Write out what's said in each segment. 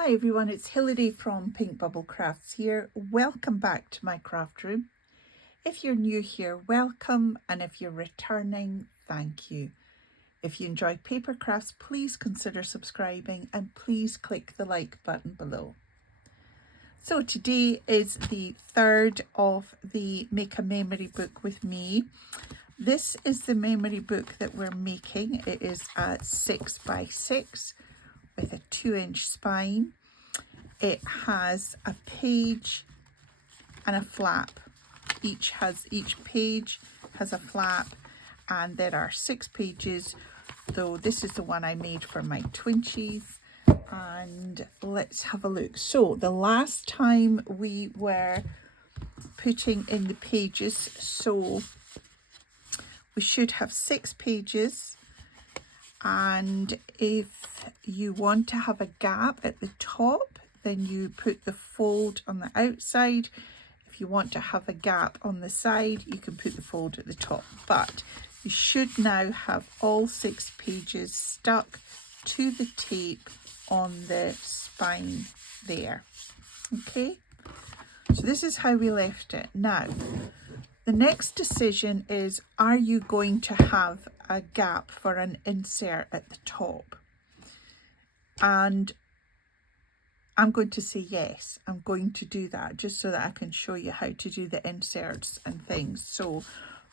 Hi everyone, it's Hilary from Pink Bubble Crafts here. Welcome back to my craft room. If you're new here, welcome, and if you're returning, thank you. If you enjoy paper crafts, please consider subscribing and please click the like button below. So today is the third of the Make a Memory book with me. This is the memory book that we're making. It is a 6x6 with a 2-inch spine. It has a page and a flap. Each page has a flap, and there are 6 pages, though this is the one I made for my twinchies. And let's have a look. So the last time we were putting in the pages, so we should have 6 pages, and if you want to have a gap at the top, then you put the fold on the outside. If you want to have a gap on the side, you can put the fold at the top. But you should now have all 6 pages stuck to the tape on the spine there. Okay, so this is how we left it. Now, the next decision is, are you going to have a gap for an insert at the top? And I'm going to say yes, I'm going to do that just so that I can show you how to do the inserts and things. So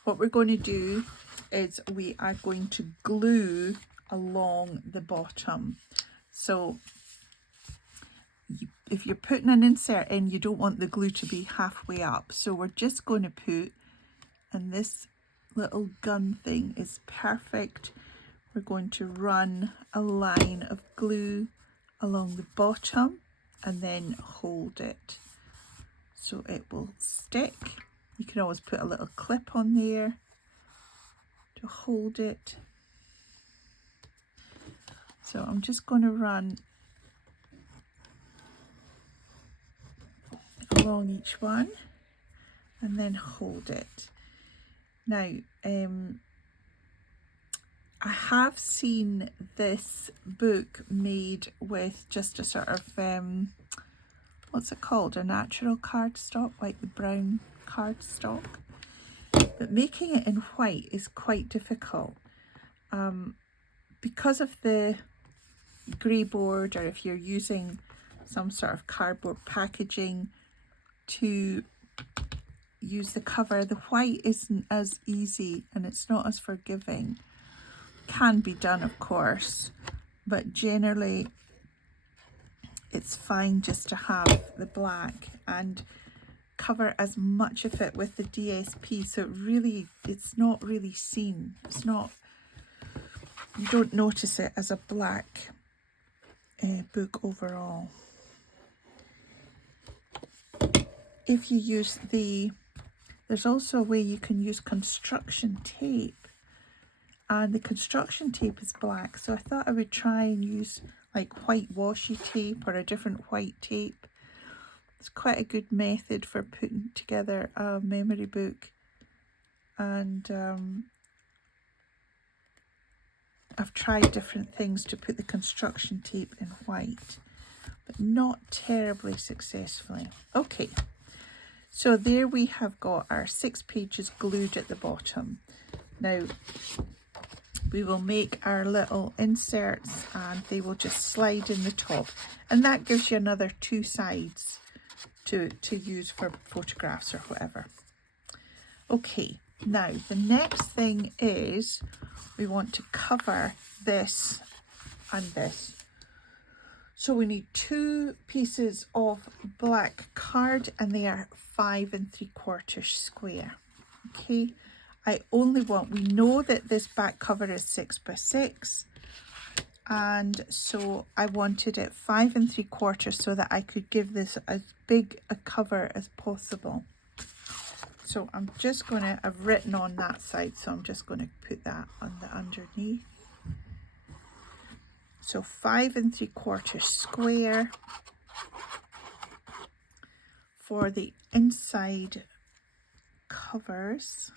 what we're going to do is we are going to glue along the bottom. So if you're putting an insert in, you don't want the glue to be halfway up. So we're just going to put, and this little gun thing is perfect, we're going to run a line of glue along the bottom and then hold it so it will stick. You can always put a little clip on there to hold it. So I'm just going to run along each one and then hold it. Now, I have seen this book made with just a sort of, what's it called? A natural cardstock, like the brown cardstock. But making it in white is quite difficult. Because of the Greyboard, or if you're using some sort of cardboard packaging to use the cover, the white isn't as easy and it's not as forgiving. Can be done, of course, but generally it's fine just to have the black and cover as much of it with the DSP, so it's not really seen. It's not, you don't notice it as a black book overall. If you use there's also a way you can use construction tape, and the construction tape is black, so I thought I would try and use like white washi tape or a different white tape. It's quite a good method for putting together a memory book, and I've tried different things to put the construction tape in white, but not terribly successfully. Okay, so there we have got our 6 pages glued at the bottom. Now we will make our little inserts and they will just slide in the top, and that gives you another 2 sides to use for photographs or whatever. Okay, now the next thing is we want to cover this and this. So we need 2 pieces of black card, and they are 5 3/4 square. Okay, I only want, we know that this back cover is 6x6, and so I wanted it 5 3/4 so that I could give this as big a cover as possible. So I'm just going to, I've written on that side, so I'm just going to put that on the underneath. So 5 3/4 square for the inside covers.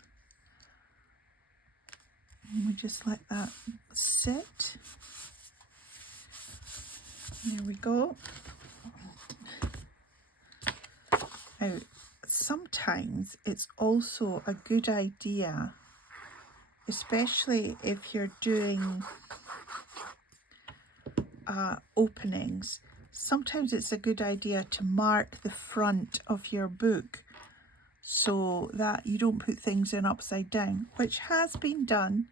And we just let that sit. There we go. Now, sometimes it's also a good idea, especially if you're doing openings, sometimes it's a good idea to mark the front of your book so that you don't put things in upside down, which has been done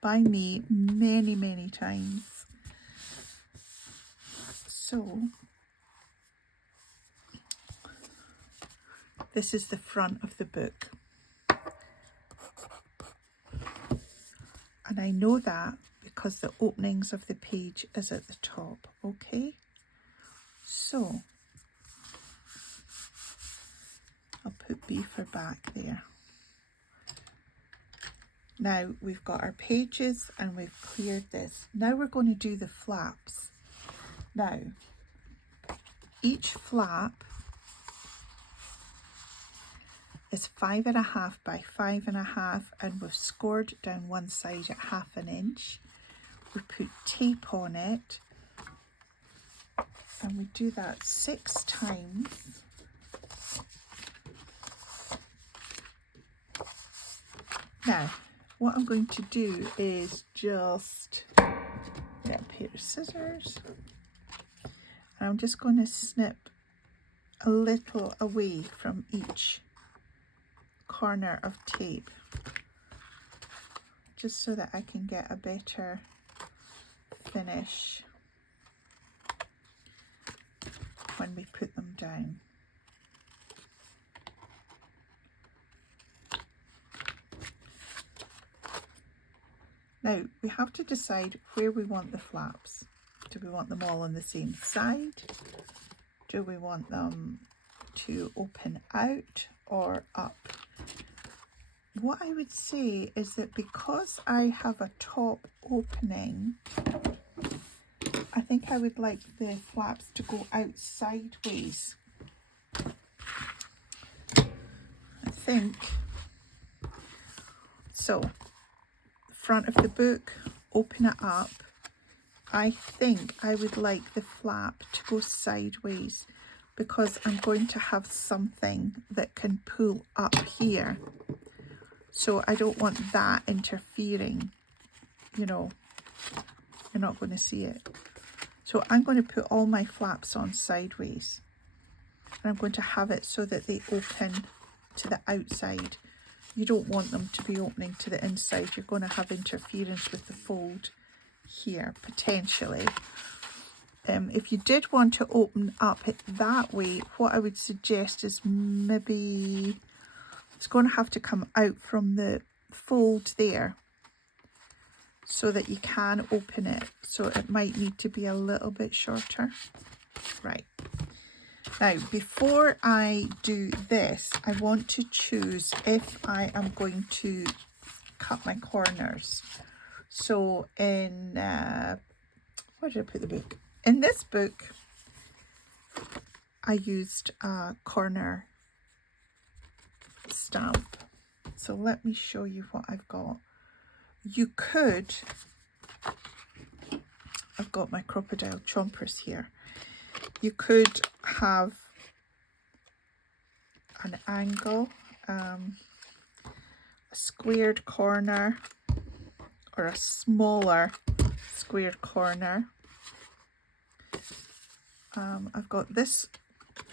by me many, many times. So this is the front of the book. And I know that because the openings of the page is at the top, okay? So I'll put B for back there. Now we've got our pages and we've cleared this. Now we're going to do the flaps. Now, each flap is 5.5 by 5.5, and we've scored down one side at 1/2 inch. We put tape on it, and we do that 6 times. Now, what I'm going to do is just get a pair of scissors, and I'm just going to snip a little away from each corner of tape, just so that I can get a better finish when we put them down. Now we have to decide where we want the flaps. Do we want them all on the same side? Do we want them to open out or up? What I would say is that because I have a top opening, I think I would like the flaps to go out sideways. I think. So, front of the book, open it up. I think I would like the flap to go sideways because I'm going to have something that can pull up here. So I don't want that interfering, you know, you're not going to see it. So I'm going to put all my flaps on sideways, and I'm going to have it so that they open to the outside. You don't want them to be opening to the inside. You're going to have interference with the fold here, potentially. If you did want to open up it that way, what I would suggest is maybe it's going to have to come out from the fold there so that you can open it. So it might need to be a little bit shorter. Right. Now, before I do this, I want to choose if I am going to cut my corners. So in, where did I put the book? In this book, I used a corner stamp. So let me show you what I've got. You could, I've got my crocodile chompers here. You could have an angle, a squared corner, or a smaller squared corner. I've got this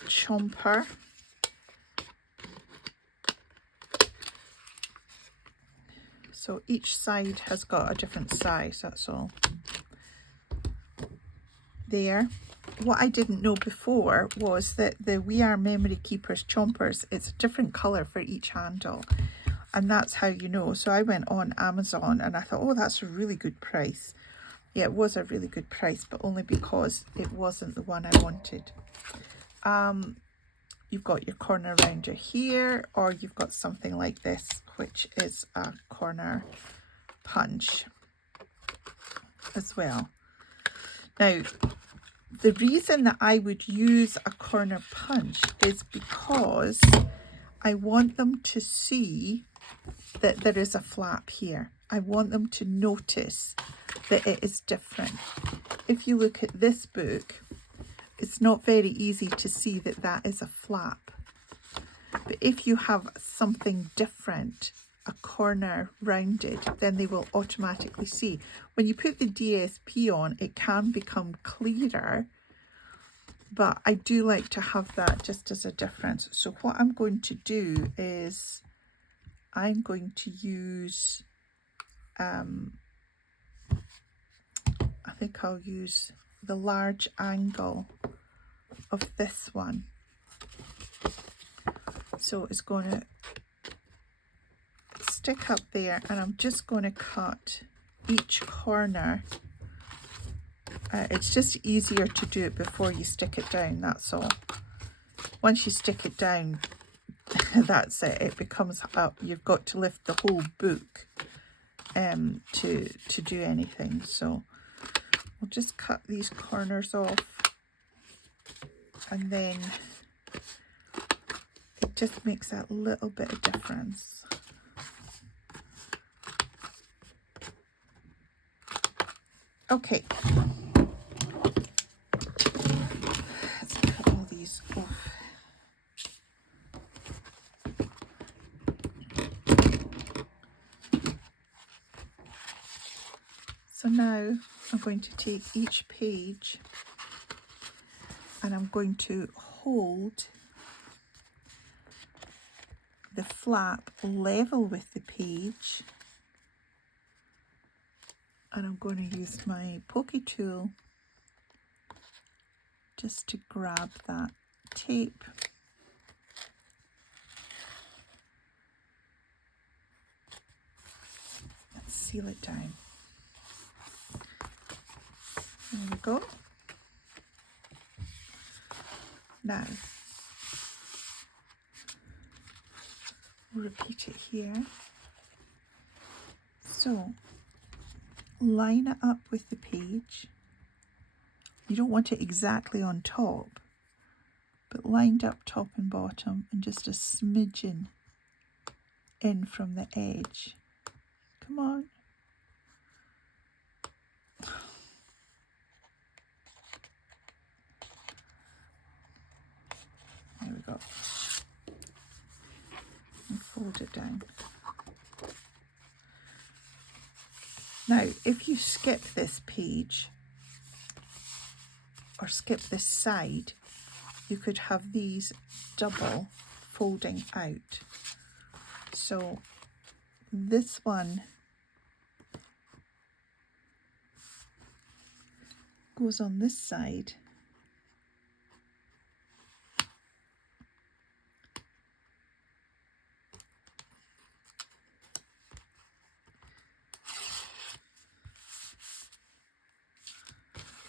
chomper. So each side has got a different size, that's all. There. What I didn't know before was that the We Are Memory Keepers chompers, it's a different colour for each handle. And that's how you know. So I went on Amazon and I thought, oh, that's a really good price. Yeah, it was a really good price, but only because it wasn't the one I wanted. You've got your corner rounder here, or you've got something like this, which is a corner punch as well. Now, the reason that I would use a corner punch is because I want them to see that there is a flap here. I want them to notice that it is different. If you look at this book, it's not very easy to see that that is a flap. But if you have something different, a corner rounded, then they will automatically see. When you put the DSP on, it can become clearer, but I do like to have that just as a difference. So what I'm going to do is I'm going to use, I think I'll use the large angle of this one. So it's going to stick up there, and I'm just going to cut each corner. It's just easier to do it before you stick it down, that's all. Once you stick it down, that's it. It becomes up. You've got to lift the whole book to do anything. So we'll just cut these corners off, and then it just makes a little bit of difference. Okay, let's cut all these off. So now I'm going to take each page and I'm going to hold the flap level with the page, and I'm going to use my pokey tool just to grab that tape. And seal it down. There we go. Now, we'll repeat it here. So, line it up with the page. You don't want it exactly on top, but lined up top and bottom, and just a smidgen in from the edge. Come on. There we go. And fold it down. Now, if you skip this page or skip this side, you could have these double folding out. So this one goes on this side,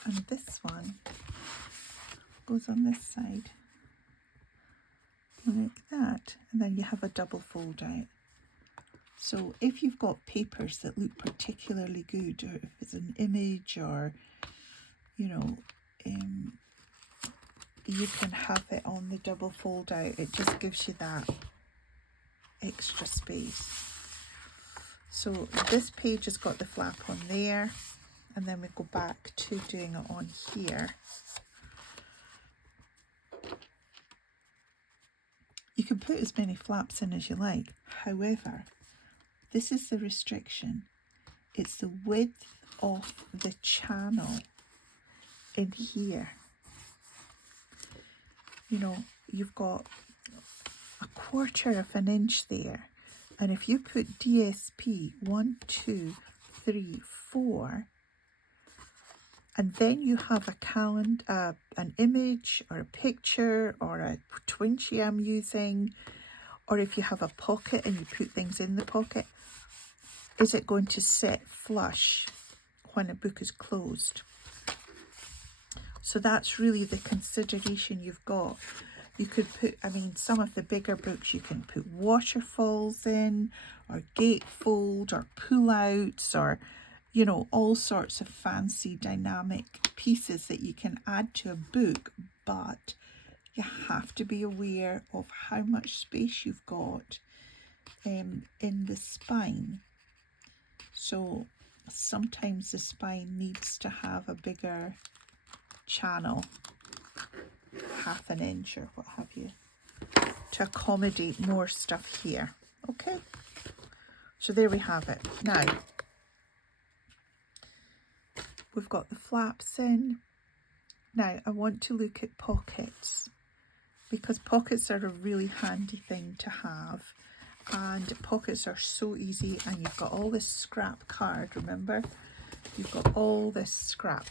and this one goes on this side, like that, and then you have a double fold out. So if you've got papers that look particularly good, or if it's an image, or you know, you can have it on the double fold out. It just gives you that extra space. So this page has got the flap on there, and then we go back to doing it on here. You can put as many flaps in as you like. However, this is the restriction. It's the width of the channel in here. You know, you've got 1/4 of an inch there. And if you put DSP 1, 2, 3, 4, and then you have a calendar, an image or a picture or a twinchie I'm using, or if you have a pocket and you put things in the pocket, is it going to sit flush when a book is closed? So that's really the consideration you've got. You could put, I mean, some of the bigger books you can put waterfalls in, or gatefold, or pull-outs, or, you know, all sorts of fancy dynamic pieces that you can add to a book, but you have to be aware of how much space you've got in the spine. So sometimes the spine needs to have a bigger channel, 1/2 inch or what have you. to accommodate more stuff here. Okay, so there we have it. Now we've got the flaps in. Now I want to look at pockets, because pockets are a really handy thing to have, and pockets are so easy, and you've got all this scrap card, remember? You've got all this scrap.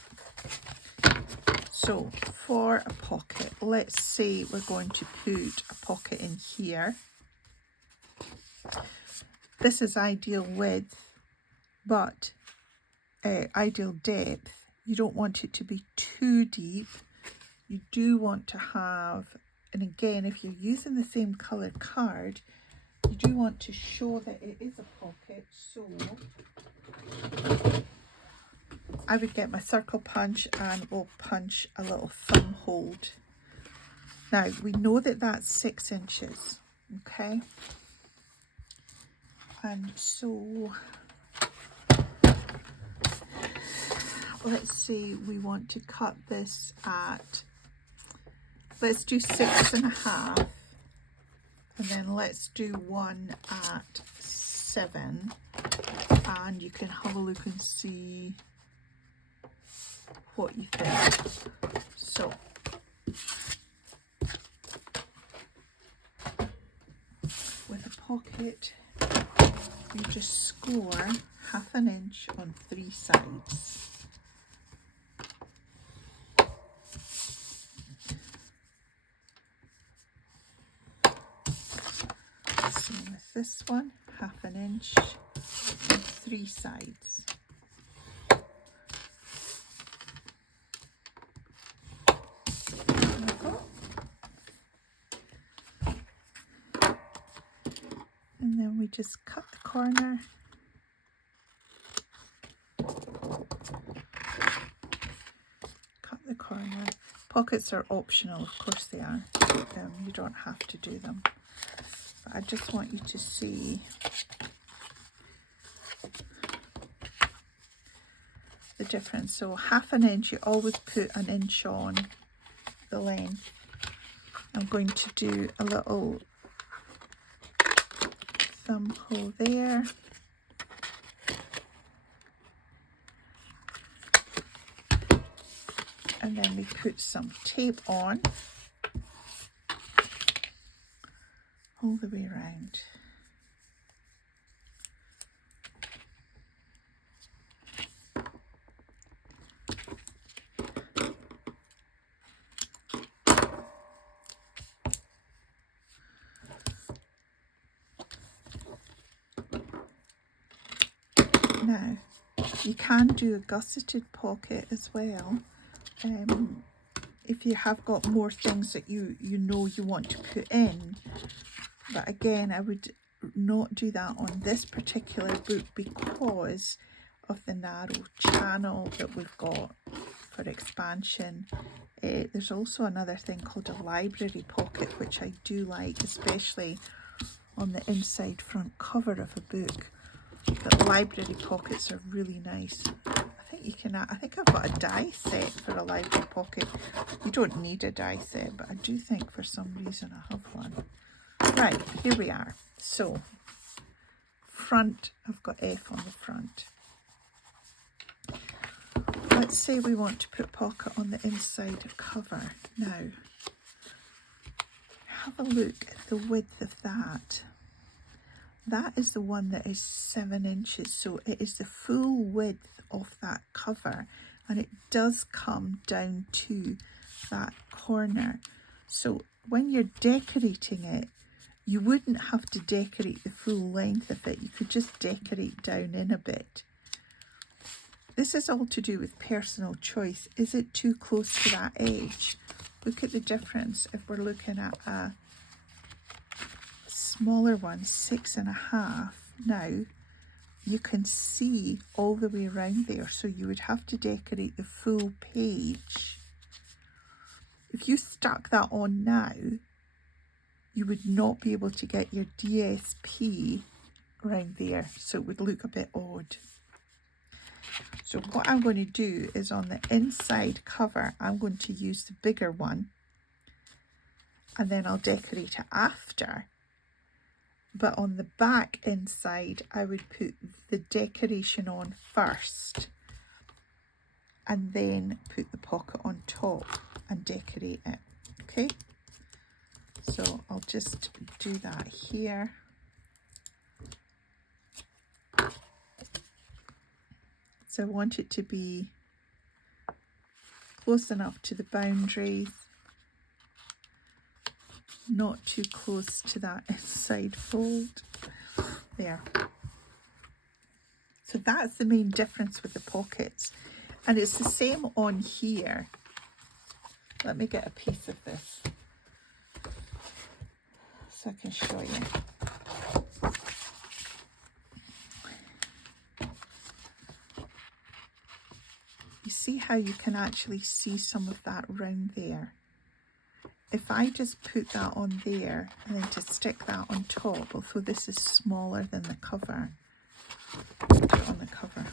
So for a pocket, let's say we're going to put a pocket in here. This is ideal width, but ideal depth. You don't want it to be too deep. You do want to have, and again, if you're using the same coloured card, you do want to show that it is a pocket. So I would get my circle punch and we'll punch a little thumb hold. Now we know that that's 6 inches, okay? And so let's say we want to cut this at, let's do 6.5, and then let's do one at 7, and you can have a look and see what you think. So with a pocket, you just score 1/2 inch on 3 sides. Same with this one, 1/2 inch on 3 sides. And then we just cut the corner. Cut the corner. Pockets are optional, of course they are. You don't have to do them. But I just want you to see the difference. So 1/2 inch, you always put 1 inch on the length. I'm going to do a little thumb hole there, and then we put some tape on all the way around. Now, you can do a gusseted pocket as well, if you have got more things that you know you want to put in. But again, I would not do that on this particular book because of the narrow channel that we've got for expansion. There's also another thing called a library pocket, which I do like, especially on the inside front cover of a book. But library pockets are really nice. I think I've got a die set for a library pocket. You don't need a die set, but I do think for some reason I have one. Right, here we are. So front, I've got F on the front. Let's say we want to put pocket on the inside cover. Now, have a look at the width of that. That is the one that is 7 inches, so it is the full width of that cover, and it does come down to that corner. So when you're decorating it, you wouldn't have to decorate the full length of it. You could just decorate down in a bit. This is all to do with personal choice. Is it too close to that edge? Look at the difference if we're looking at a smaller one, 6.5. Now you can see all the way around there, so you would have to decorate the full page. If you stuck that on now, you would not be able to get your DSP around there, so it would look a bit odd. So what I'm going to do is on the inside cover, I'm going to use the bigger one, and then I'll decorate it after. But on the back inside, I would put the decoration on first and then put the pocket on top and decorate it. Okay, so I'll just do that here. So I want it to be close enough to the boundaries, not too close to that inside fold. There. So that's the main difference with the pockets. And it's the same on here. Let me get a piece of this so I can show you. You see how you can actually see some of that round there? If I just put that on there and then to stick that on top, although this is smaller than the cover, put it on the cover.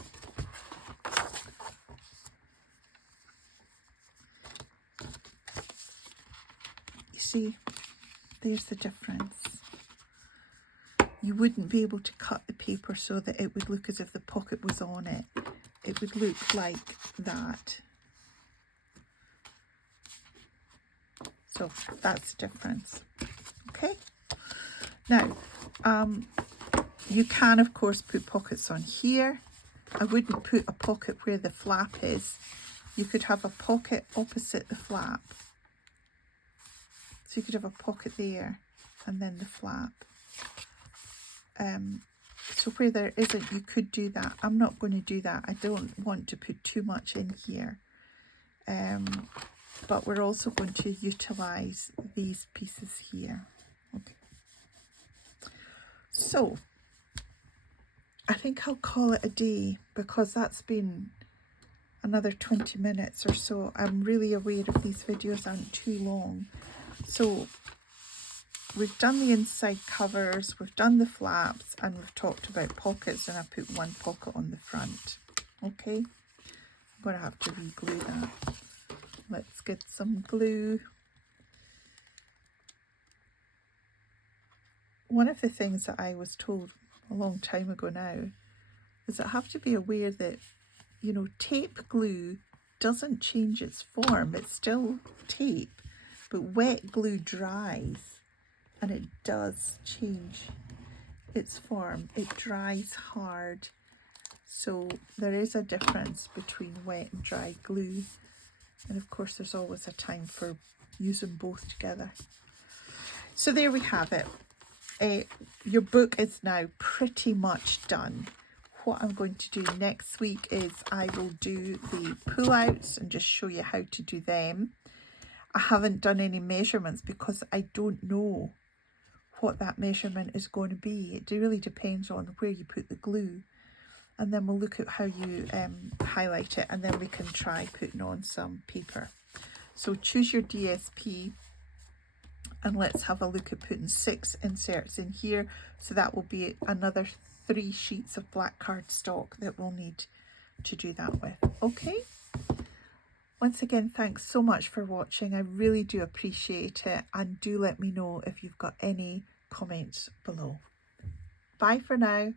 You see, there's the difference. You wouldn't be able to cut the paper so that it would look as if the pocket was on it. It would look like that. So that's the difference. Okay. Now, you can of course put pockets on here. I wouldn't put a pocket where the flap is. You could have a pocket opposite the flap. So you could have a pocket there and then the flap. So where there isn't, you could do that. I'm not going to do that. I don't want to put too much in here. But we're also going to utilize these pieces here. Okay. So I think I'll call it a day because that's been another 20 minutes or so. I'm really aware of these videos aren't too long. So we've done the inside covers, we've done the flaps, and we've talked about pockets, and I put one pocket on the front. Okay, I'm going to have to re-glue that. Let's get some glue. One of the things that I was told a long time ago now is that I have to be aware that, you know, tape glue doesn't change its form. It's still tape, but wet glue dries and it does change its form. It dries hard. So there is a difference between wet and dry glue. And of course, there's always a time for using both together. So there we have it. Your book is now pretty much done. What I'm going to do next week is I will do the pullouts and just show you how to do them. I haven't done any measurements because I don't know what that measurement is going to be. It really depends on where you put the glue. And then we'll look at how you highlight it, and then we can try putting on some paper. So choose your DSP and let's have a look at putting 6 inserts in here. So that will be another 3 sheets of black cardstock that we'll need to do that with. Okay. Once again, thanks so much for watching. I really do appreciate it, and do let me know if you've got any comments below. Bye for now.